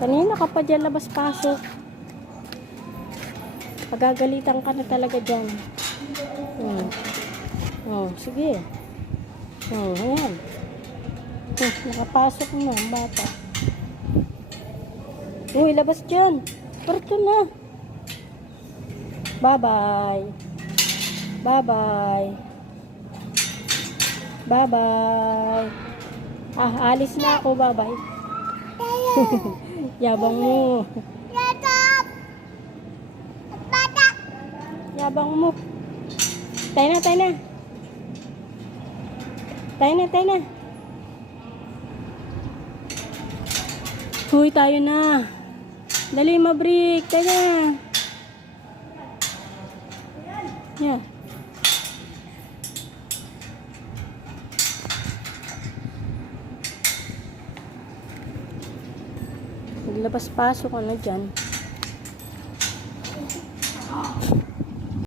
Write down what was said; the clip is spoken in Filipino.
Kanina ka pa dyan labas-pasok. Pagagalitan ka na talaga dyan. Oh, sige. Oh, ayan. Nakapasok na ang bata. Uy, labas dyan. Parto na. Bye-bye. Bye-bye. Bye-bye. Ah, alis na ako. Bye-bye. Yabang mo. Yabang mo. Tayo na, tayo na. Tayo na, tayo na. Huy, tayo na. Dali, Mabrik. Tayo na. Yeah. Naglabas-pasok ka na dyan.